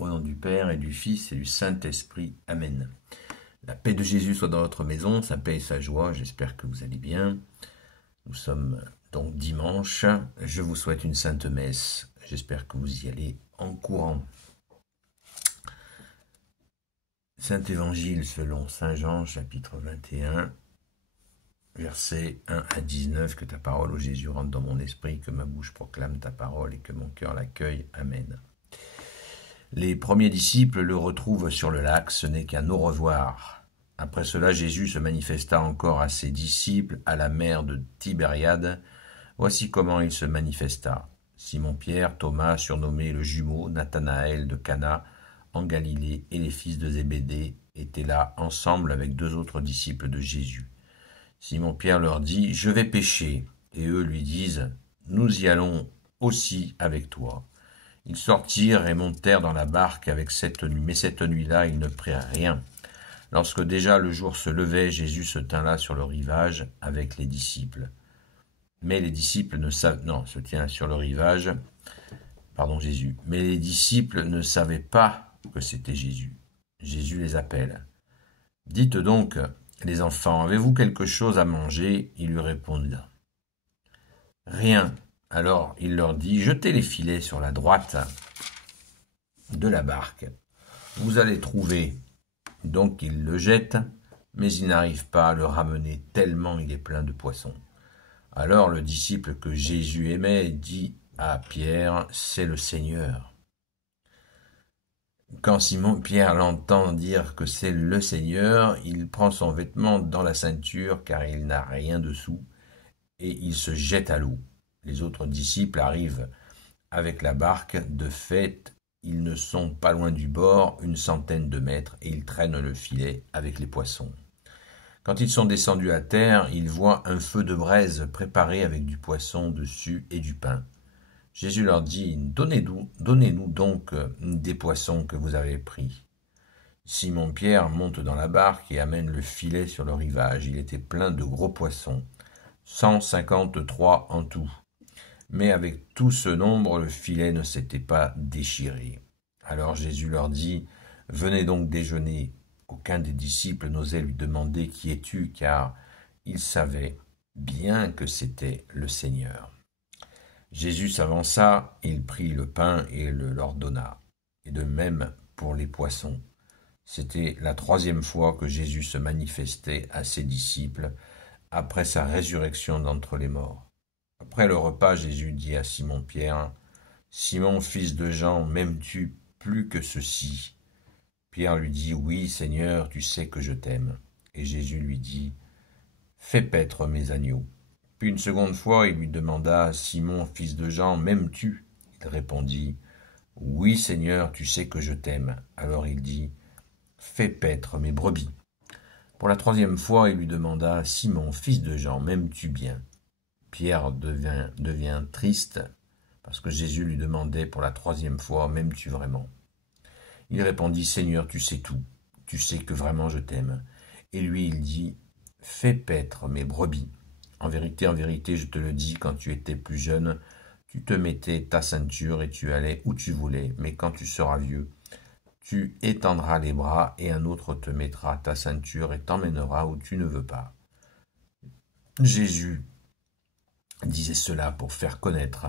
Au nom du Père et du Fils et du Saint-Esprit. Amen. La paix de Jésus soit dans votre maison, sa paix et sa joie. J'espère que vous allez bien. Nous sommes donc dimanche. Je vous souhaite une sainte messe. J'espère que vous y allez en courant. Saint Évangile selon Saint Jean, chapitre 21, versets 1 à 19. Que ta parole, ô Jésus, rentre dans mon esprit, que ma bouche proclame ta parole et que mon cœur l'accueille. Amen. Les premiers disciples le retrouvent sur le lac, ce n'est qu'un au revoir. Après cela, Jésus se manifesta encore à ses disciples à la mer de Tibériade. Voici comment il se manifesta. Simon-Pierre, Thomas, surnommé le jumeau, Nathanaël de Cana, en Galilée, et les fils de Zébédée étaient là ensemble avec deux autres disciples de Jésus. Simon-Pierre leur dit « Je vais pêcher », et eux lui disent « Nous y allons aussi avec toi ». Ils sortirent et montèrent dans la barque avec cette nuit, mais cette nuit-là, ils ne prirent rien. Lorsque déjà le jour se levait, Jésus se tint là sur le rivage avec les disciples. Mais les disciples ne savaient... Non, se tient sur le rivage, Jésus. Mais les disciples ne savaient pas que c'était Jésus. Jésus les appelle. « Dites donc, les enfants, avez-vous quelque chose à manger ?» Ils lui répondent. « Rien. » Alors il leur dit, jetez les filets sur la droite de la barque. Vous allez trouver. Donc ils le jettent, mais ils n'arrivent pas à le ramener tellement il est plein de poissons. Alors le disciple que Jésus aimait dit à Pierre, c'est le Seigneur. Quand Simon-Pierre l'entend dire que c'est le Seigneur, il prend son vêtement dans la ceinture car il n'a rien dessous et il se jette à l'eau. Les autres disciples arrivent avec la barque. De fait, ils ne sont pas loin du bord, 100 de mètres, et ils traînent le filet avec les poissons. Quand ils sont descendus à terre, ils voient un feu de braise préparé avec du poisson dessus et du pain. Jésus leur dit « Donnez-nous donc des poissons que vous avez pris. » Simon-Pierre monte dans la barque et amène le filet sur le rivage. Il était plein de gros poissons, 153 en tout. Mais avec tout ce nombre, le filet ne s'était pas déchiré. Alors Jésus leur dit, « Venez donc déjeuner. » Aucun des disciples n'osait lui demander « Qui es-tu » car il savait bien que c'était le Seigneur. Jésus s'avança, il prit le pain et le leur donna. Et de même pour les poissons. C'était la 3e fois que Jésus se manifestait à ses disciples après sa résurrection d'entre les morts. Après le repas, Jésus dit à Simon-Pierre, « Simon, fils de Jean, m'aimes-tu plus que ceci ?» Pierre lui dit, « Oui, Seigneur, tu sais que je t'aime. » Et Jésus lui dit, « Fais paître mes agneaux. » Puis une seconde fois, il lui demanda, « Simon, fils de Jean, m'aimes-tu » Il répondit, « Oui, Seigneur, tu sais que je t'aime. » Alors il dit, « Fais paître mes brebis. » Pour la 3e fois, il lui demanda, « Simon, fils de Jean, m'aimes-tu bien ?» Pierre devient triste parce que Jésus lui demandait pour la 3e fois « M'aimes-tu vraiment ?» Il répondit « Seigneur, tu sais tout, tu sais que vraiment je t'aime. » Et lui il dit « Fais paître mes brebis. En vérité, je te le dis, quand tu étais plus jeune, tu te mettais ta ceinture et tu allais où tu voulais, mais quand tu seras vieux, tu étendras les bras et un autre te mettra ta ceinture et t'emmènera où tu ne veux pas. » Jésus disait cela pour faire connaître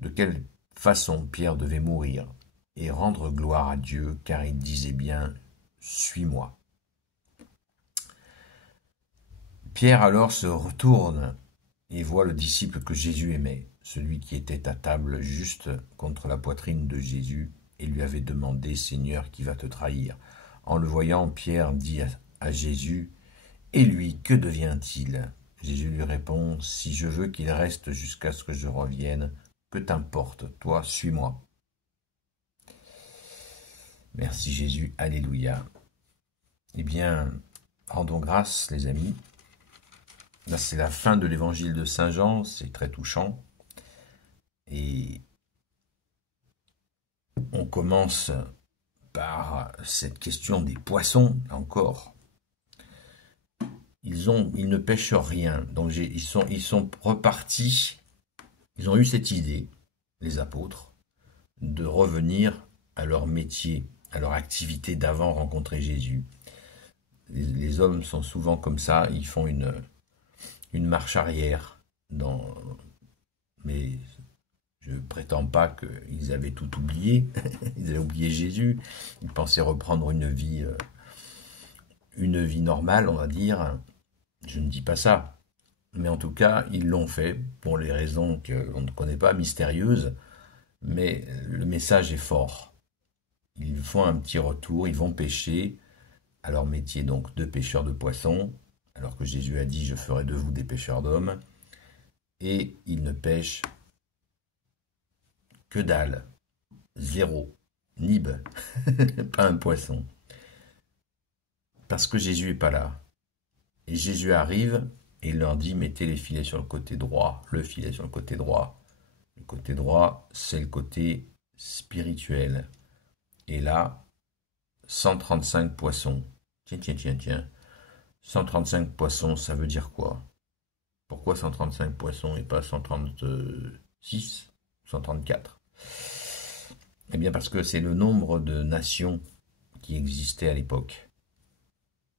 de quelle façon Pierre devait mourir et rendre gloire à Dieu, car il disait bien « Suis-moi ». Pierre alors se retourne et voit le disciple que Jésus aimait, celui qui était à table juste contre la poitrine de Jésus et lui avait demandé « Seigneur, qui va te trahir ?» En le voyant, Pierre dit à Jésus « Et lui, que devient-il ?» Jésus lui répond, « Si je veux qu'il reste jusqu'à ce que je revienne, que t'importe, toi, suis-moi. » Merci Jésus, alléluia. Eh bien, rendons grâce, les amis. Là, c'est la fin de l'évangile de Saint Jean, c'est très touchant. Et on commence par cette question des poissons, encore. Ils ne pêchent rien, donc ils sont repartis, ils ont eu cette idée, les apôtres, de revenir à leur métier, à leur activité d'avant rencontrer Jésus. Les hommes sont souvent comme ça, ils font une marche arrière, mais je ne prétends pas qu'ils avaient tout oublié, ils avaient oublié Jésus, ils pensaient reprendre une vie normale, on va dire. Je ne dis pas ça, mais en tout cas, ils l'ont fait pour les raisons qu'on ne connaît pas, mystérieuses, mais le message est fort. Ils font un petit retour, ils vont pêcher à leur métier donc de pêcheurs de poissons, alors que Jésus a dit « Je ferai de vous des pêcheurs d'hommes », et ils ne pêchent que dalle, zéro, nib, pas un poisson, parce que Jésus n'est pas là. Et Jésus arrive et il leur dit « Mettez les filets sur le côté droit, le filet sur le côté droit ». Le côté droit, c'est le côté spirituel. Et là, 135 poissons. Tiens. 135 poissons, ça veut dire quoi? Pourquoi 135 poissons et pas 136, 134? Eh bien parce que c'est le nombre de nations qui existaient à l'époque.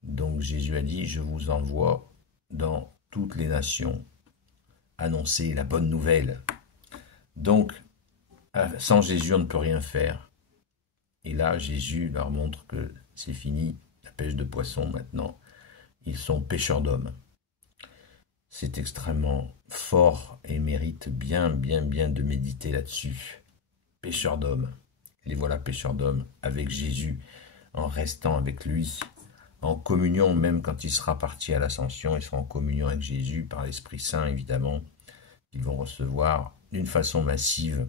Donc Jésus a dit, je vous envoie dans toutes les nations annoncer la bonne nouvelle. Donc, sans Jésus, on ne peut rien faire. Et là, Jésus leur montre que c'est fini, la pêche de poissons maintenant. Ils sont pêcheurs d'hommes. C'est extrêmement fort et mérite bien de méditer là-dessus. Pêcheurs d'hommes. Les voilà pêcheurs d'hommes avec Jésus, en restant avec lui, en communion, même quand il sera parti à l'ascension, ils seront en communion avec Jésus par l'Esprit Saint, évidemment, qu'ils vont recevoir d'une façon massive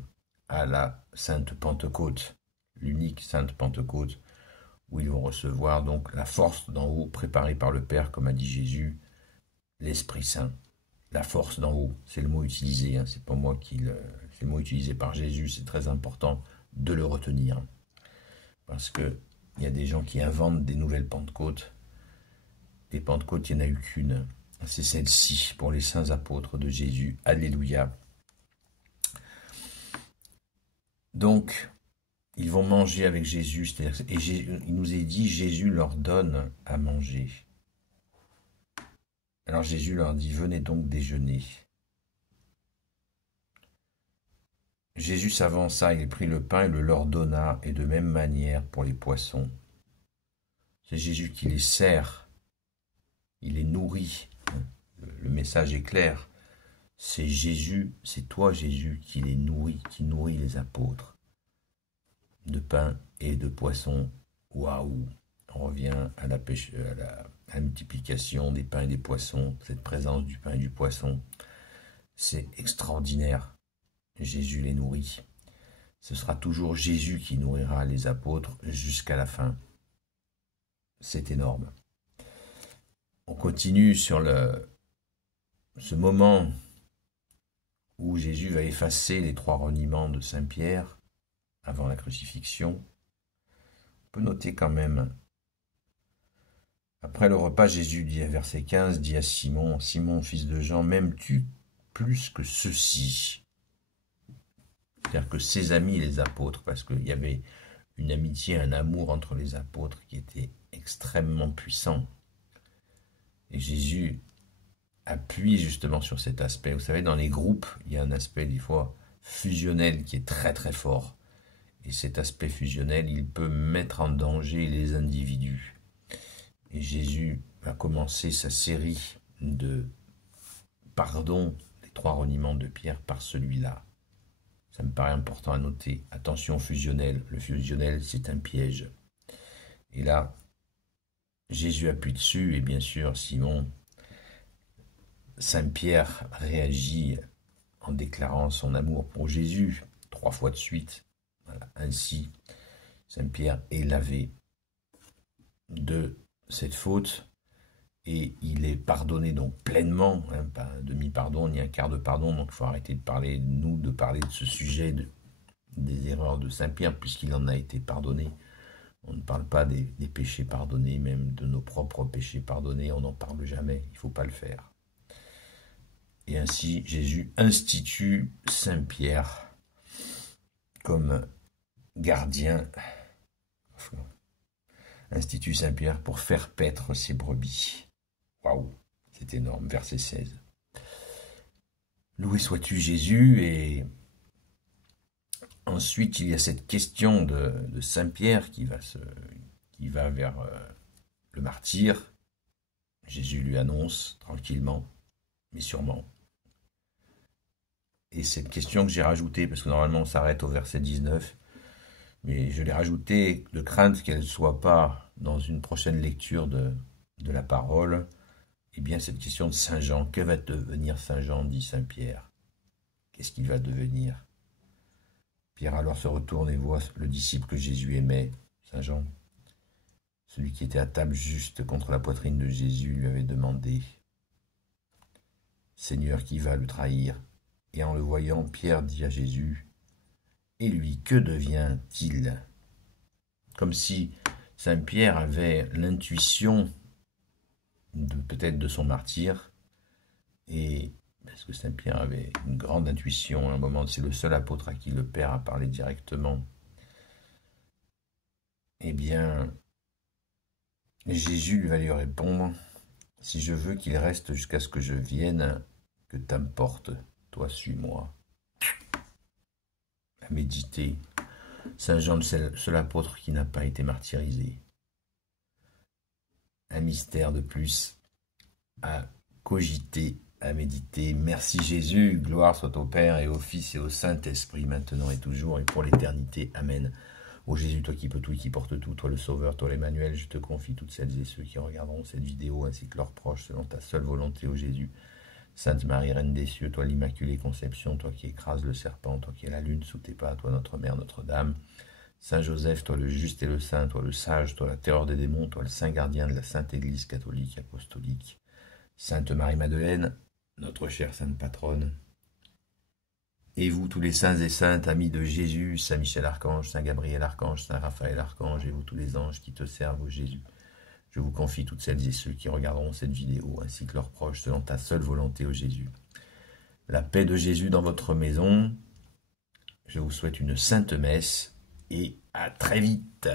à la Sainte Pentecôte, l'unique Sainte Pentecôte, où ils vont recevoir donc la force d'en haut, préparée par le Père, comme a dit Jésus, l'Esprit Saint. La force d'en haut, c'est le mot utilisé, hein, c'est pas moi c'est le mot utilisé par Jésus, c'est très important de le retenir. Parce que il y a des gens qui inventent des nouvelles Pentecôtes. Les Pentecôtes, il n'y en a eu qu'une. C'est celle-ci pour les saints apôtres de Jésus. Alléluia. Donc, ils vont manger avec Jésus. Et il nous est dit, Jésus leur donne à manger. Alors Jésus leur dit, venez donc déjeuner. Jésus s'avança, il prit le pain et le leur donna, et de même manière pour les poissons. C'est Jésus qui les sert, il les nourrit. Le message est clair. C'est Jésus, c'est toi Jésus qui les nourrit, qui nourrit les apôtres. De pain et de poissons. Waouh! On revient à la multiplication des pains et des poissons, cette présence du pain et du poisson. C'est extraordinaire. Jésus les nourrit. Ce sera toujours Jésus qui nourrira les apôtres jusqu'à la fin. C'est énorme. On continue sur ce moment où Jésus va effacer les 3 reniements de Saint-Pierre avant la crucifixion. On peut noter quand même, après le repas, Jésus dit, verset 15, dit à Simon, « Simon, fils de Jean, m'aimes-tu plus que ceux-ci » C'est-à-dire que ses amis, les apôtres, parce qu'il y avait une amitié, un amour entre les apôtres qui était extrêmement puissant. Et Jésus appuie justement sur cet aspect. Vous savez, dans les groupes, il y a un aspect des fois fusionnel qui est très très fort. Et cet aspect fusionnel, il peut mettre en danger les individus. Et Jésus va commencer sa série de pardon des 3 reniements de Pierre par celui-là. Ça me paraît important à noter. Attention fusionnel. Le fusionnel, c'est un piège. Et là, Jésus appuie dessus, et bien sûr, Simon, Saint-Pierre réagit en déclarant son amour pour Jésus 3 fois de suite. Voilà. Ainsi, Saint-Pierre est lavé de cette faute et il est pardonné donc pleinement, hein, pas un demi-pardon ni un quart de pardon, donc il faut arrêter de parler de ce sujet des erreurs de Saint-Pierre puisqu'il en a été pardonné. On ne parle pas des péchés pardonnés, même de nos propres péchés pardonnés, on n'en parle jamais, il ne faut pas le faire. Et ainsi, Jésus institue Saint-Pierre comme gardien, Institut Saint-Pierre, pour faire paître ses brebis. Waouh, c'est énorme, verset 16. Loué sois-tu Jésus, et ensuite il y a cette question de Saint-Pierre qui va vers le martyr. Jésus lui annonce tranquillement, mais sûrement. Et cette question que j'ai rajoutée, parce que normalement on s'arrête au verset 19, mais je l'ai rajoutée de crainte qu'elle ne soit pas dans une prochaine lecture de la parole. Eh bien, cette question de Saint Jean, que va devenir Saint Jean, dit Saint Pierre? Qu'est-ce qu'il va devenir? Pierre alors se retourne et voit le disciple que Jésus aimait, Saint Jean. Celui qui était à table juste contre la poitrine de Jésus lui avait demandé « Seigneur, qui va le trahir ?» Et en le voyant, Pierre dit à Jésus « Et lui, que devient-il » Comme si Saint Pierre avait l'intuition peut-être de son martyr, et parce que Saint Pierre avait une grande intuition à un moment, c'est le seul apôtre à qui le Père a parlé directement. Eh bien, Jésus lui va lui répondre, « Si je veux qu'il reste jusqu'à ce que je vienne, que t'importe, toi suis-moi. » À méditer. Saint Jean, le seul apôtre qui n'a pas été martyrisé. Un mystère de plus à cogiter, à méditer. Merci Jésus, gloire soit au Père et au Fils et au Saint-Esprit, maintenant et toujours et pour l'éternité. Amen. Ô Jésus, toi qui peux tout et qui porte tout, toi le Sauveur, toi l'Emmanuel, je te confie toutes celles et ceux qui regarderont cette vidéo ainsi que leurs proches selon ta seule volonté, ô Jésus. Sainte Marie, Reine des cieux, toi l'Immaculée Conception, toi qui écrases le serpent, toi qui es la lune sous tes pas, toi notre Mère, Notre-Dame. Saint Joseph, toi le juste et le saint, toi le sage, toi la terreur des démons, toi le saint gardien de la Sainte Église catholique apostolique. Sainte Marie-Madeleine, notre chère sainte patronne. Et vous, tous les saints et saintes, amis de Jésus, Saint Michel Archange, Saint Gabriel Archange, Saint Raphaël Archange, et vous tous les anges qui te servent, ô Jésus. Je vous confie toutes celles et ceux qui regarderont cette vidéo, ainsi que leurs proches, selon ta seule volonté, ô Jésus. La paix de Jésus dans votre maison. Je vous souhaite une sainte messe et à très vite.